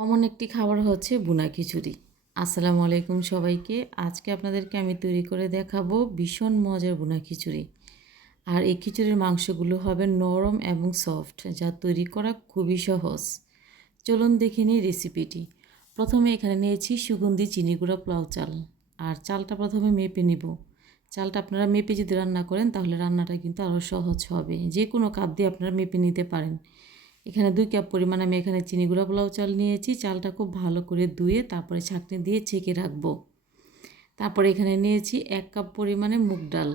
Common একটি খাবার হচ্ছে বুনা খিচুড়ি। আসসালামু আলাইকুম সবাইকে। আজকে আপনাদেরকে আমি তৈরি করে দেখাবো ভীষণ মজার বুনা খিচুড়ি। আর এই খিচুড়ির মাংসগুলো হবে নরম এবং সফট, যা তৈরি করা খুবই সহজ। চলুন দেখে নিই রেসিপিটি। প্রথমে এখানে নিয়েছি সুগন্ধি চিনি গুঁড়া পোলাও চাল। আর চালটা প্রথমে মেপে নিব। চালটা আপনারা মেপে যদি রান্না করেন, তাহলে রান্নাটা কিন্তু আরও সহজ হবে। যে কোনো কাপ দিয়ে আপনারা মেপে নিতে পারেন। এখানে দুই কাপ পরিমাণ আমি এখানে চিনি গুঁড়া পোলাও চাল নিয়েছি। চালটা খুব ভালো করে ধুয়ে তারপরে ছাঁকনি দিয়ে ছেঁকে রাখব। তারপরে এখানে নিয়েছি এক কাপ পরিমাণে মুগ ডাল।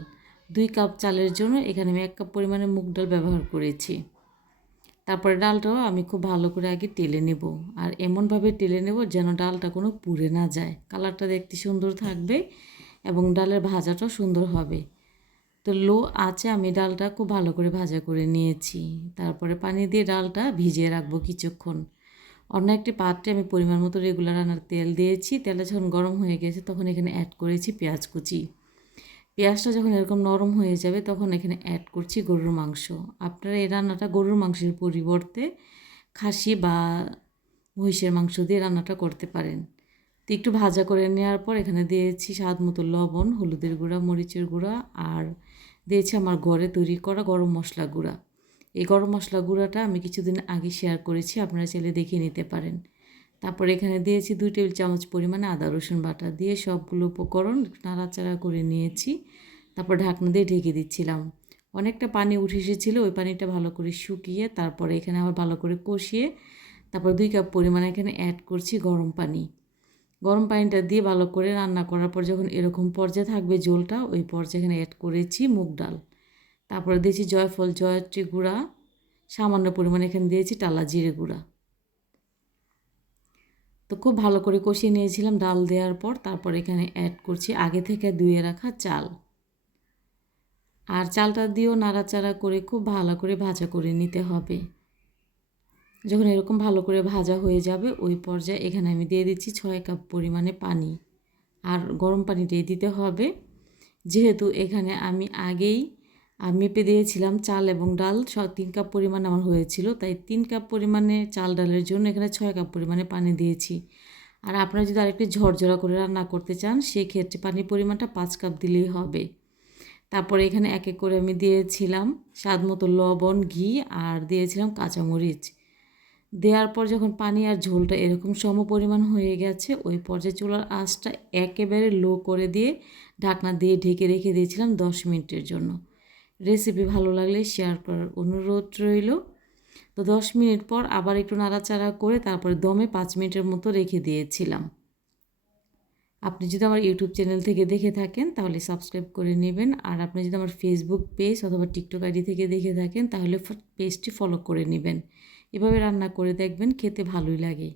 দুই কাপ চালের জন্য এখানে আমি এক কাপ পরিমাণে মুগ ডাল ব্যবহার করেছি। তারপরে ডালটাও আমি খুব ভালো করে আগে টেলে নেব। আর এমনভাবে টেলে নেব যেন ডালটা কোনো পুড়ে না যায়। কালারটা দেখতে সুন্দর থাকবে এবং ডালের ভাজাটাও সুন্দর হবে। তো লো আছে আমি ডালটা খুব ভালো করে ভাজা করে নিয়েছি। তারপরে পানি দিয়ে ডালটা ভিজিয়ে রাখব কিছুক্ষণ। অন্য একটি পাত্রে আমি পরিমাণ মতো রেগুলার রান্নার তেল দিয়েছি। তেলটা যখন গরম হয়ে গেছে তখন এখানে অ্যাড করেছি পেঁয়াজ কুচি। পেঁয়াজটা যখন এরকম নরম হয়ে যাবে তখন এখানে অ্যাড করছি গরুর মাংস। আপনারা এই রান্নাটা গরুর মাংসের পরিবর্তে খাসি বা মহিষের মাংস দিয়ে রান্নাটা করতে পারেন। তো একটু ভাজা করে নেওয়ার পর এখানে দিয়েছি স্বাদ মতো লবণ, হলুদের গুঁড়া, মরিচের গুঁড়া আর দিয়েছি আমার ঘরে তৈরি করা গরম মশলা গুঁড়া। এই গরম মশলা গুঁড়াটা আমি কিছুদিন আগে শেয়ার করেছি, আপনারা চাইলে দেখে নিতে পারেন। তারপর এখানে দিয়েছি দুই টেবিল চামচ পরিমাণে আদা, রসুন বাটা দিয়ে সবগুলো উপকরণ নাড়াচাড়া করে নিয়েছি। তারপর ঢাকনা দিয়ে ঢেকে দিচ্ছিলাম। অনেকটা পানি উঠে এসেছিল, ওই পানিটা ভালো করে শুকিয়ে তারপরে এখানে আবার ভালো করে কষিয়ে তারপর দুই কাপ পরিমাণে এখানে অ্যাড করছি গরম পানি। গরম পানিটা দিয়ে ভালো করে রান্না করার পর যখন এরকম পর্যায়ে থাকবে জলটা ওই পর্যায়ে এখানে অ্যাড করেছি মুগ ডাল। তারপরে দিয়েছি জয়ফল, জয়ত্রী গুঁড়া, সামান্য পরিমাণে এখানে দিয়েছি টালা জিরে গুঁড়া। তো খুব ভালো করে কষিয়ে নিয়েছিলাম ডাল দেওয়ার পর, তারপর এখানে অ্যাড করছি আগে থেকে ধুয়ে রাখা চাল। আর চালটা দিয়েও নাড়াচাড়া করে খুব ভালো করে ভাজা করে নিতে হবে। যখন এরকম ভালো করে ভাজা হয়ে যাবে, ওই পর্যায়ে এখানে আমি দিয়ে দিচ্ছি ছয় কাপ পরিমাণে পানি। আর গরম পানি দিয়ে দিতে হবে। যেহেতু এখানে আমি আগেই মেপে দিয়েছিলাম চাল এবং ডাল সব তিন কাপ পরিমাণ আমার হয়েছিল, তাই তিন কাপ পরিমাণে চাল ডালের জন্য এখানে ছয় কাপ পরিমাণে পানি দিয়েছি। আর আপনারা যদি আরেকটু ঝরঝরা করে রান্না করতে চান, সেক্ষেত্রে পানির পরিমাণটা পাঁচ কাপ দিলেই হবে। তারপরে এখানে এক এক করে আমি দিয়েছিলাম স্বাদ মতো লবণ, ঘি, আর দিয়েছিলাম কাঁচামরিচ। দেওয়ার পর যখন পানি আর ঝোলটা এরকম সম পরিমাণ হয়ে গেছে, ওই পর্যায়ে চুলার আঁচটা একেবারে লো করে দিয়ে ঢাকনা দিয়ে ঢেকে রেখে দিয়েছিলাম দশ মিনিটের জন্য। রেসিপি ভালো লাগলে শেয়ার করার অনুরোধ রইল। তো দশ মিনিট পর আবার একটু নাড়াচাড়া করে তারপরে দমে পাঁচ মিনিটের মতো রেখে দিয়েছিলাম। আপনি যদি আমার ইউটিউব চ্যানেল থেকে দেখে থাকেন, তাহলে সাবস্ক্রাইব করে নেবেন। আর আপনি যদি আমার ফেসবুক পেজ অথবা টিকটক আইডি থেকে দেখে থাকেন, তাহলে পেজটি ফলো করে নেবেন। এভাবে রান্না করে দেখবেন খেতে ভালোই লাগে।